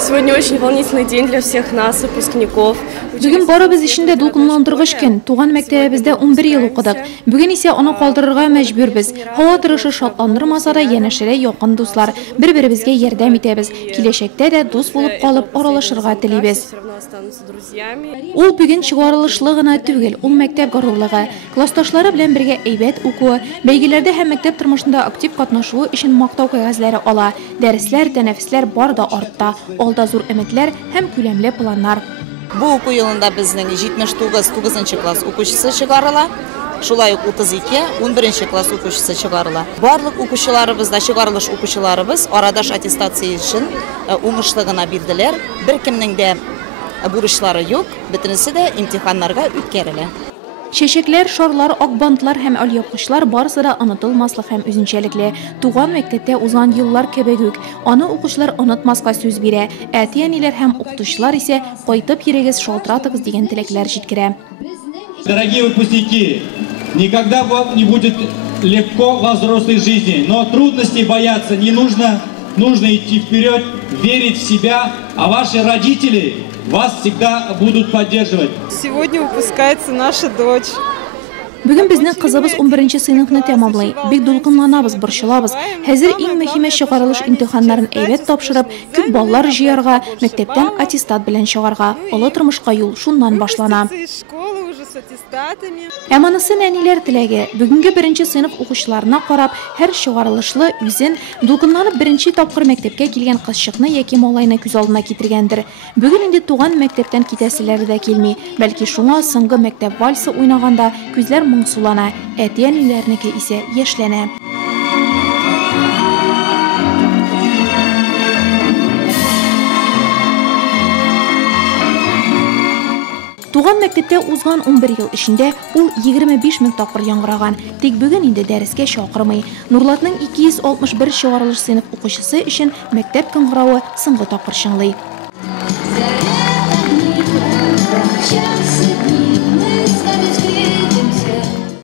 Сегодня очень волнительный день для всех нас, выпускников. Бүгін барыбыз ішінде дулкынландыргыч көн. Туган мәктәбебездә 11 ел укыдык. Бүген исә аны калдырырга мәҗбүрбез. Һава торышы шатландырмаса да, янәшәле якын дуслар. Бер-беребезгә ярдәм итәбез. Киләчәктә дә дус булып калып, аралашырга телибез. Ул бүген чыгарылышлы гына түгел, ул мәктәп горурлыгы. Классташлары белән бергә әйбәт укуы, бәйгеләрдә һәм мәктәп тормышында актив катнашуы өчен мактау кәгазьләре ала. Дәресләр, тәнәфесләр бар да артта. Алда зур өметләр һәм күләмле планнар. Бу уку елында безнең 79 класс укучысы чыгарыла. Шулай ук 11 класс укучысы чыгарыла. Барлык укучыларыбыз да, чыгарылыш укучыларыбыз арадаш аттестация өчен уңышлы гына бирделәр. Беркемнең дә бурычлары юк, бөтенесе дә имтиханнарга үткәрелә. Чәчәкләр, шарлар, акбантлар һәм алъяпкычлар барысы да онытылмаслык һәм үзенчәлекле. Туган мәктәптә узган еллар кебек үк аны укучылар онытмаска сүз бирә. Әти-әниләр һәм укытучылар исә кайтып йөрегез, шалтыратыгыз дигән теләкләр җиткерә. Дорогие выпускники, никогда вам не будет легко во взрослой жизни, но трудностей бояться не нужно. Нужно идти вперед, верить в себя, а ваши родители вас всегда будут поддерживать. Сегодня выпускается наша дочь. Бүген безнең кызыбыз 11 сыйныфны тәмамлый. Бик дулкынланабыз, борчылабыз. Хәзер иң мөһиме чыгарылыш имтиханнарын әйбәт тапшырып, күп баллар җыярга, мәктәптән аттестат белән чыгарга. Олы тормышка юл шуннан башлана. Әм анысы нәниләр теләге. Бүгенге 1 сыйныф укучыларына карап, һәр чыгарылышлы үзен дулкынланып 1 тапкыр мәктәпкә килгән кызчыкны яки малайны күз алдына китергәндер. Бүген инде туган мәктәптән китәселәре дә килми. Бәлки шуңа соңгы мәктәп вальсы уйнаганда күзләр моңсулана, әти-әниләрнеке исә яшьләнә. Туган мәктәптә узган 11 ел эчендә ул 25 мең тапкыр яңгыраган. Тик бүген инде дәрескә чакырмый. Нурлатның 261 чыгарылыш сыйныф укучысы өчен мәктәп кыңгыравы соңгы тапкыр чыңлый.